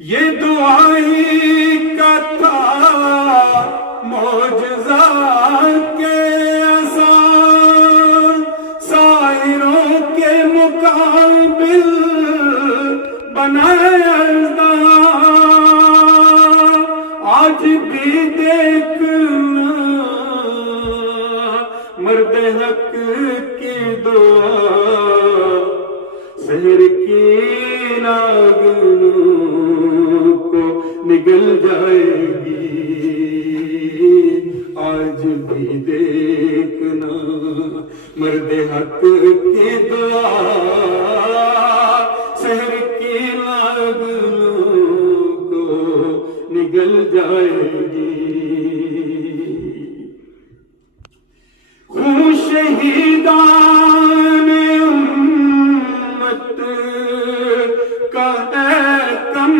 یہ دعائی کا تھا معجزہ کے آسان، سائروں کے مقابل بنایا آج بھی دیکھنا مرد حق کی دعا سحر کی ناگنوں کو نگل جائے گی، آج بھی دیکھنا مرد حق کی دعا سحر کی ناگنوں کو نگل جائے گی۔ خون شہیدان امت کا ہے کم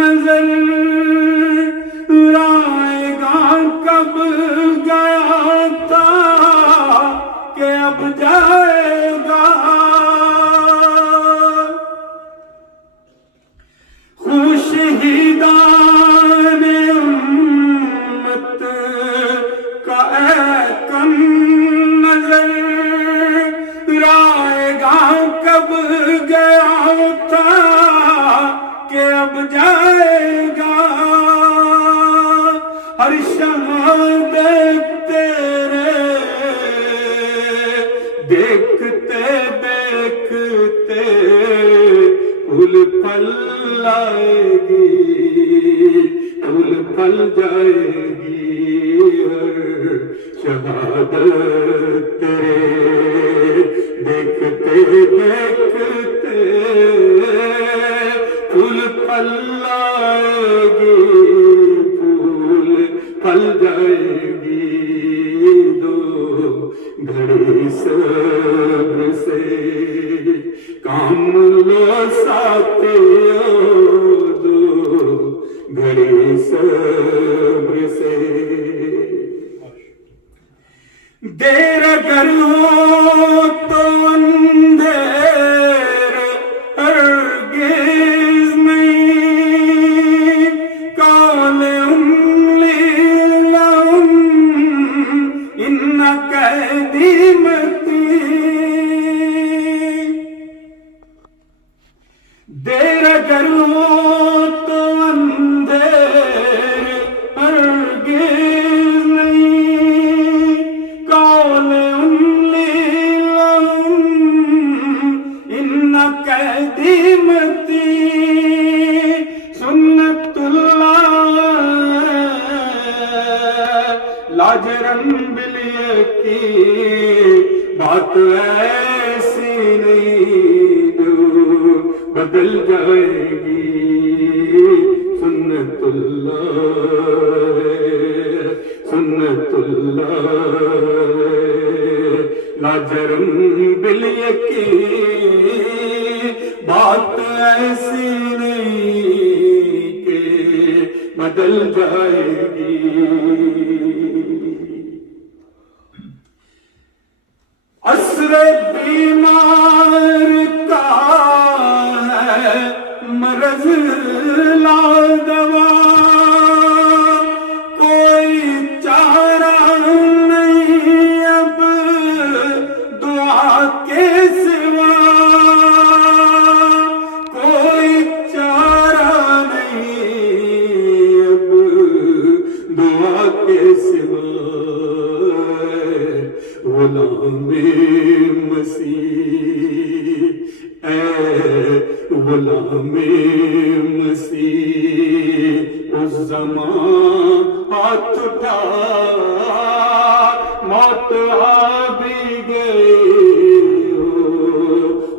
نظر، رائے گا کب گیا تھا کہ اب جائے گا، خون شہیدان امت کا ہے کم نظر، رائے گا کب گیا تھا کہ اب جائے گا، ہر شہادت تیرے دیکھتے دیکھتے پھول پھل لائے گی، پھول پھل جائے گی، ہر شہادت تیرے دیکھتے دیکھتے پھول پھل لائے گی، پھول پھل جائے گی، دو گھڑی صبر سے کام لو ساتھیو، دو گھڑی صبر سے، دیر اگر ہو تو اندھیر ہرگز نہیں، کال انگلی لہم ان قدیمتی، دیر اگر ہو تو اندھیر ہرگز نہیں، کال انگلی لہم ان قدیمتی، سنت اللہ لاجرم بالیقین، بات ایسی نہیں جو بدل جائے گی، سنت اللہ لاجرم بالیقین، بات ایسی نہیں کہ بدل جائے گی۔ عصر بیمار کا ہے مرض لا دوا، کوئی چارہ نہیں اب دعا کے سوا، کوئی چارہ نہیں اب دعا کے سوا، غلام مسیح اے غلام مسیح، اس زمان ہاتھ اٹھا، موت آ بھی گئی ہو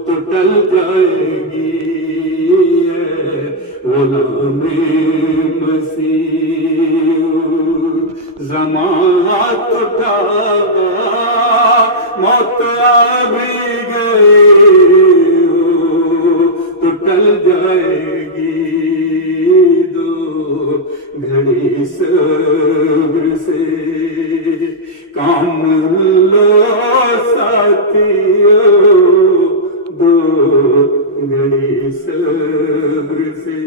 تو ٹل جائے گی، اے غلام مسیح، زمان ہاتھ اٹھا، موت آ بھی گئی ہو تو ٹل جائے گی، دو گھڑی صبر سے کام لو ساتھیو، دو گھڑی صبر سے